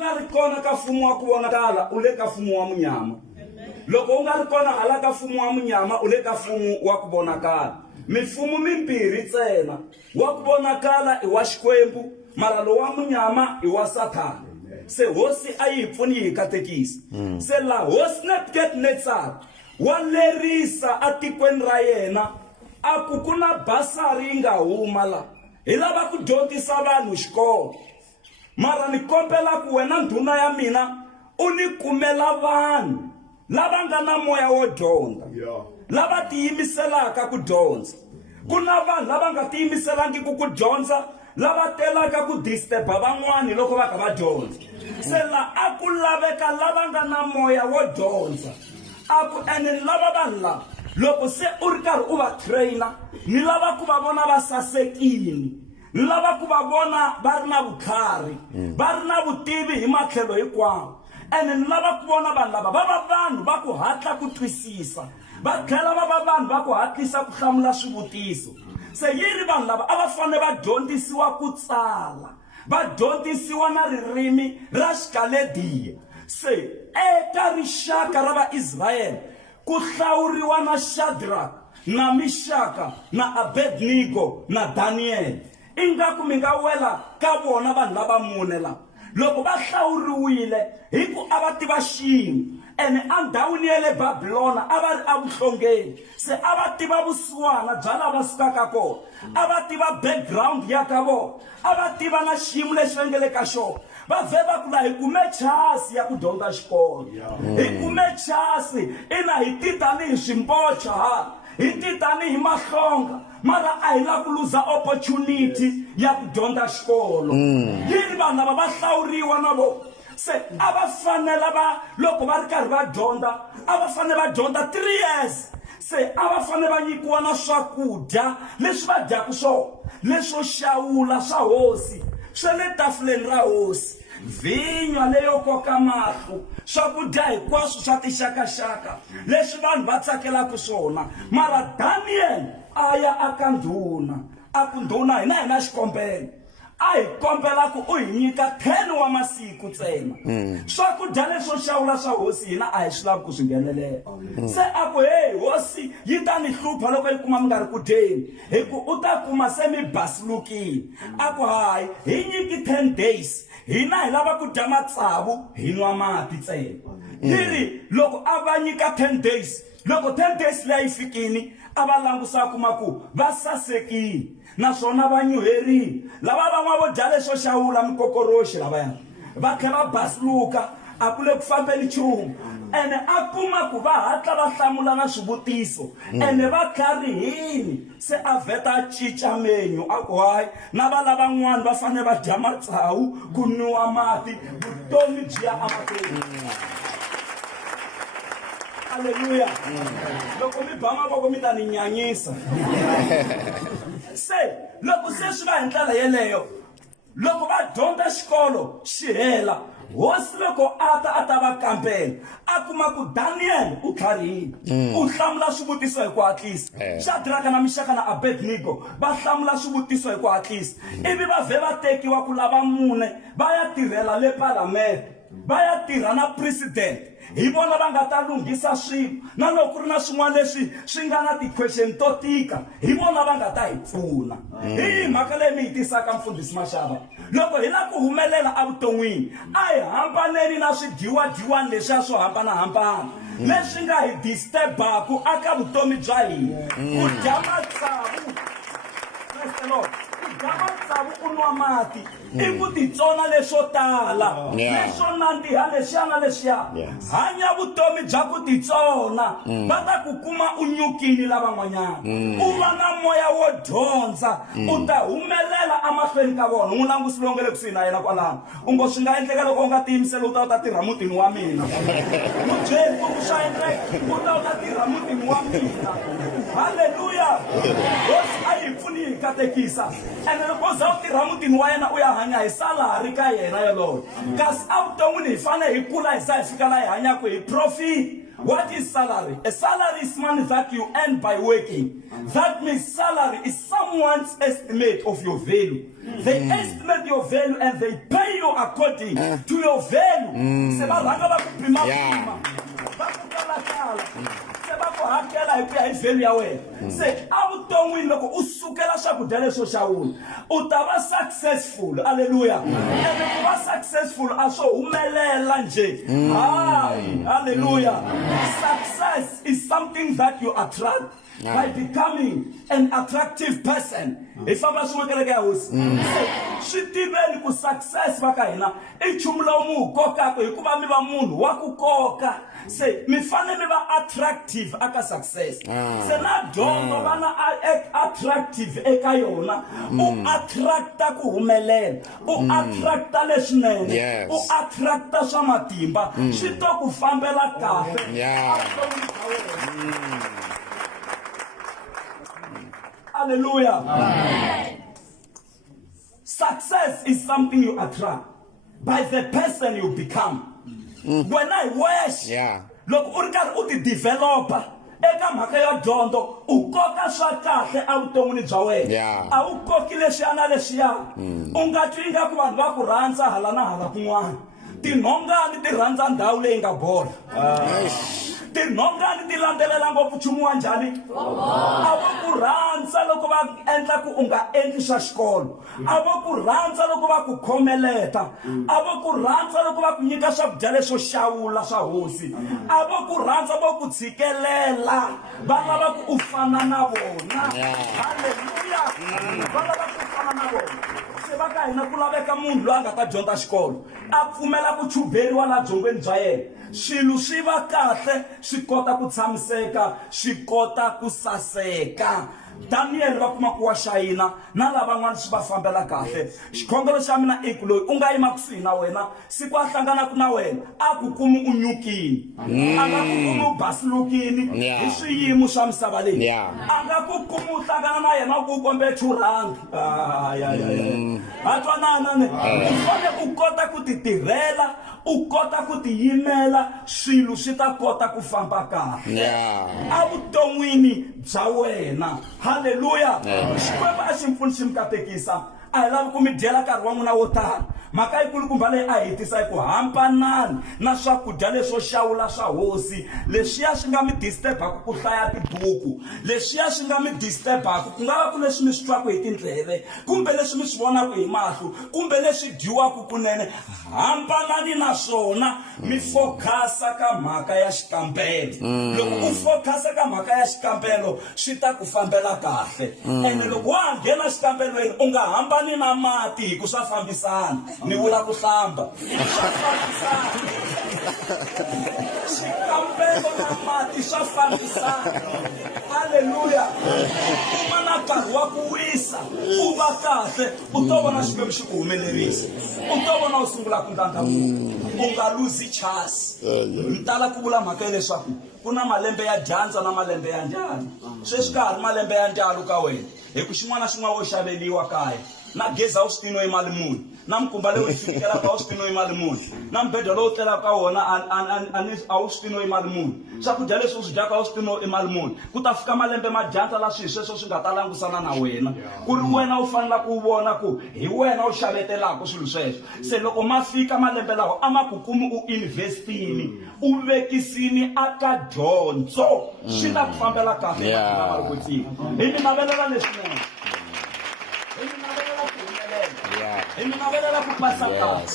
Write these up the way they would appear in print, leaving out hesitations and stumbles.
Ngari kona ka mfumo wa ku vonakala u le ka mfumo wa munyama. Loko u nga ri kona hala ka mfumo wa munyama u le ka mfumo wa ku vonakala. Mifumo mimbirhi ntsena, wa ku vonakala i wa Xikwembu, mara lo wa munyama i wa Sathana. Se hosi a yi pfuni hi katekisa. Se la hosi Nebukadnezar wa lerisa a tikweni ra yena a ku ku na basari yi nga huma la. Hi lava ku dyondzisa vanhu xikolo. Mara ni kombela ku wena ndhuna ya mina u ni kumela vanhu lava nga na moya wo dyondza, lava tiyimiselaka ku dyondza. Ku na vanhu lava nga tiyimiselangi ku dyondza, lava telaka ku disturba van'wani loko va kha va dyondza. Se la a ku laveka lava nga na moya wo dyondza, a ku ene lava vanhu lava loko se u ri karhi u va trainer ni lava ku va vona va sasekile, ni lava ku va vona va ri na vutlhari, va ri na vutivi hi matlhelo hinkwawo. Ene ni lava ku vona vanhu lava va va vanhu va ku hatla ku twisisa, va tlhela va va vanhu va ku hatlisa ku hlamula swivutiso. Se yi ri vanhu lava a va fanele va dyondzisiwa ku tsala, va dyondzisiwa na ririmi ra Xikalediya. Se eka rixaka ra vaIsrayele ku hlawuriwa na Shadrach na Mishaka na Abednego na Daniel. Ingaku mi nga wela ka vona vanhu lava mune lava. Loko va hlawuriwile hi ku a va tiva xin'we, ene andhawini ya le Babilona a va ri evuhlongeni. Se a va tiva vusiwana bya lava sukaka kona, a va tiva background ya ka vona, a va tiva na xiyimo lexi va nge le ka xona. Va vhe va ku la hi kume chance ya ku dyondza xikolo, hi kume chance ina hi ti tanihi swimbocha hala, hi ti tanihi mahlonga, mara a hi la ku luza opportunity ya ku dyondza xikolo. Yini vanhu lava va hlawuriwa na vona. Se a va fanele va loko va ri karhi va dyondza a va fanele va dyondza 3 years. Se a va fanele va nyikiwa na swakudya leswi va dyaka swona, leswo xawula swa hosi, swa le tafuleni ra hosi, vinya leyo koka mahlo, swakudya hinkwaswo swa tixakaxaka leswi vanhu va tsakelaka swona. Mara Daniel a ya aka ndhuna, a ku ndhuna hina xikombelo, a hi kombela ku u hi nyika 10 wa masiku ntsena. Swakudya leswo xawula swa hosi hina a hi swi lavi ku swi nghenelela. Se a ku hey hosi yi ta ni hlupha loko yi kuma mi nga ri ku dyeni, hi ku u ta kuma se mi basilukile. A ku hayi hi nyiki 10 days, hina hi lava ku dya matsavu hi nwa mati ntsena. Yiri loko a va nyika 10 days, loko 10 days leyi fikini a va langusa kuma ku va sasekile naswona va nyuherile. Lava van'wana vo dya leswo xawula mikokoroxi lavaya va tlhela va basiluka, a ku le ku fambeni nchumu. Ene a kuma ku va hatla va hlamula na swivutiso, ene va tlharihile. Se a vheta a cinca menyu a ku hayi na va lavan'wana va fanele va dya matsawu ku nwiwa mati, vutomi byi ya amahlweni. Haleluya. Loko mi ba mavoko mi ta ni nyanyisa. Se loko se swi va hi ndlela yeleyo, loko va dyondza xikolo xi hela, hosi loko a ta va kambela a kuma ku Daniel u tlharihile, u hlamula swivutiso hi ku hatlisa. Shadrach na Mishaka na Abednego va hlamula swivutiso hi ku hatlisa. Ivi va vhe va tekiwa ku lava mune va ya tirhela le palamende, va ya tirha na president. Hi vona va nga ta lunghisa swilo, na loko ku ri na swin'wana leswi swi nga na ti-question to tika, hi vona va nga ta hi pfuna. Hi mhaka leyi mi yi tisaka mfundhisi Mashava, loko hi la ku humelela evuton'wini a hi hambaneni na swidyiwadyiwani leswiya swo hambanahambana leswi nga hi disturbaku aka vutomi bya hina. Ku dya matsavu, praise the Lord, ku dya matsavu u nwa mati i ku titsona leswo tala, leswo nandziha leswiya na leswiya. Hanya vutomi bya ku titsona, va ta ku kuma u nyukini lavan'wanyana. U va na moya wo dyondza, u ta humelela emahlweni ka vona. N'wi langusi lowu nga le kusuhi na yena kwalano, u ngo swi nga endleka loko u nga tiyimiseli u ta tirha mutini wa mina. Mubyeli ku swa endleka u ta tirha mutini wa mina. Haleluya. Hosi a yi pfuni hi katekisa, ene loko u za u tirha mutini wa yena u ya hanya hi salari ka yena yoloyo. Kasi evuton'wini hi fanele hi kula hi za hi fika la hi hanyaka hi profit. What is salary? A salary is money that you earn by working. That means salary is someone's estimate of your value. They estimate your value and they pay you according to your value. Say, I don't know usukela swakudya leswo xawula. Utava successful. Hallelujah. And if you are successful, aso humelela nje. Hallelujah. Success is something that you attract by becoming an attractive person. If I'm not working like hosi, she tiveni ku success vakahina. Ichumula umu koka ko hikuva mi va munhu wa ku koka. Say mi fane mi va attractive aka success. Se na dyondzo vana attractive eka yona. U attracta ku humelela. U attracta leswinene. U attracta swa matimba. Swi to ku fambela kahle. Hallelujah. Success is something you attract by the person you become. When I wish, look, urikari uti developer. Eka mhaka ya dyondzo u koka swa kahle evuton'wini bya wena. A wu koki leswiya na leswiya. U nga twi ingaku vanhu va ku rhandza hala na hala kun'wana. Tinhongani ti rhandza ndhawu leyi nga bola. Tinhongani ti landzelela ngopfu nchumu wa njhani? A vo ku rhandza loko va endla ku u nga endli swa xikolo. A vo ku rhandza loko va ku khomeleta. A vo ku rhandza loko va ku nyika swakudya leswo xawula swa hosi. A vo ku rhandza vo ku tshikelela. Va lava ku u fana na vona. Hallelujah. Va lava ku fana na vona. Se va ka hina ku laveka munhu loyi a nga ta dyondza xikolo. A pfumela ku chuberiwa la byongweni bya yena. Swilo swi va kahle, swi kota ku tshamiseka, swi kota ku saseka. Daniel va kuma ku wa xayina na lavan'wana swi va fambela kahle. Xikhongelo xa mina i ku loyi u nga yima kusuhi na wena siku a hlanganaku na wena a ku kumi u nyukini. A nga ku kumi u basilukini hi swiyimo swa misava leyi. A nga ku kumi u hlangana na yena ku u kombe 2 rand. A twanana ne. U fane u kota ku ti tirhela, u kota ku tiyimela, swilo swi ta kota ku famba kahle. A vuton'wini bya wena. Hallelujah. Xikwembu a xi mpfuni xi mi katekisa. A hi lavi ku mi dyela nkarhi wa n'wina wo tala. Mhaka yikulukumba leyi a hi tisa ku hambanani na swakudya leswo xawula swa hosi. Leswiya swi nga mi disturbaku ku hlaya tibuku. Leswiya swi nga mi disturbaku ku nga va ku leswi mi swi twaku hi tindleve, kumbe leswi mi swi vonaku hi mahlo, kumbe leswi dyiwaku kunene. Hambanani na swona mi focus-a ka mhaka ya xikambelo. Loko u focus-a ka mhaka ya xikambelo swi ta ku fambela kahle. Ene loko wa nghena xikambelweni u nga hambani na mati hi ku swa fambisana. Ni vula ku hlamba. Swa fambisana. Xikambelo na mati swa fambisana. Hallelujah. Uma na nkarhi wa ku wisa u va kahle u to vona xikwembu xi ku humelerisa. U to vona u sungula ku ndlandlamuka. U nga luzi chance. Mi tala ku vula mhaka leswaku ku na malembe ya dyandza na malembe ya ndlala. Sweswi ka ha ri malembe ya ndlala ka wena. Hi ku xin'wana na xin'wana wo xaveliwa kaya. Na gezi a wu swi tino hi mali muni. Na mkumba leyi u yi fikelaka a wu swi tino hi mali muni. Na mbedwa lowu tlelaka ka wona a wu swi tino hi mali muni. Swakudya leswi u swi dyaka a wu swi tino hi mali muni. Ku ta fika malembe ma dyandza la swilo sweswo swi nga ta langusana na wena. Ku ri wena u fanela ku vona ku hi wena u xavetelaka swilo sweswo. Se loko ma fika malembe lawa a ma ku kumi u investini, u vekisini aka dyondzo. Swi ta ku fambela kahle na marikotini. Hi mi navelela leswinene. Hi mi navelela ku pasa kahle.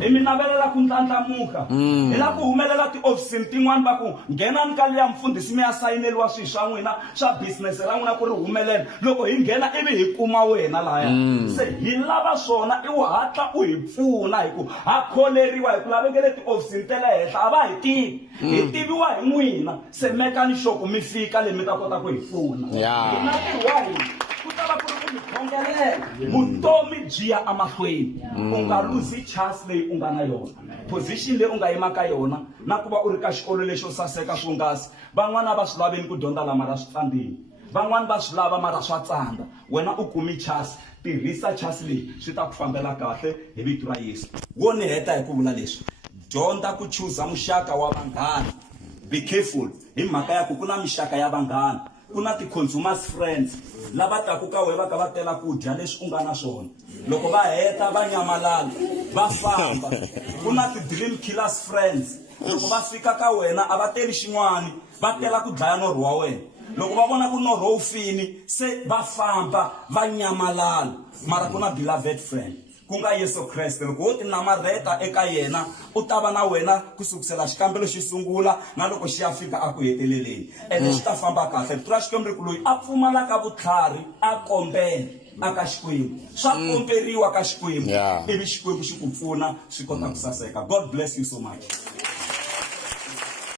Hi mi navelela ku ndlandlamuka. Hi la ku humelela ti-ofisini tin'wana va ku nghenani ka liya mfundhisi mi ya sayineliwa swilo swa n'wina swa business ra n'wina ku ri humelela. Loko hi nghena ivi hi kuma wena lahaya. Se hi lava swona i wu hatla u hi pfuna hi ku ha kholeriwa hi ku lavekele ti-ofisini ta le henhla a va hi tivi. Hi tiviwa hi n'wina. Se mekani xoko mi fika leyi mi ta kota ku hi pfuna. Hi na ntirho wa hina. Ku ta va ku ri ku mi khongelela. Vutomi byi ya amahlweni. U nga luzi chance leyi u nga na yona. Position leyi u nga yima ka yona na ku va u ri ka xikolo lexo saseka swonghasi. Van'wana va swi laveni ku dyondza la mara swi tsandzeni. Van'wana va swi lava mara swa tsandza. Wena u kumi chance. Tirhisa chance leyi swi ta ku fambela kahle hi vito ra Yesu. Wo ni heta hi ku vula leswi. Dyondza ku chuza muxaka wa vanghana. be careful hi mhaka ya ku ku na mixaka ya vanghana ku na ti-consumers friends lava taku ka wena va ka va tela ku dya leswi u nga na swona loko va heta va nyamalala va famba ku na ti-dream killers friends loko va fika ka wena a va teli xin'wani va tela ku dlaya norho wa wena loko va vona ku norho wu fini se va famba va nyamalala mara ku na beloved friend ku nga Yesu Kreste loko wo ti namarheta eka yena u ta va na wena ku sukusela xikambelo xi sungula na loko xi ya fika a ku heteleleni ene xi ta famba kahle vito ra Xikwembu ku loyi a pfumalaka vutlhari a kombela aka Xikwembu swa komberiwa ka Xikwembu ivi Xikwembu xi ku pfuna swi kota ku saseka. God bless you so much.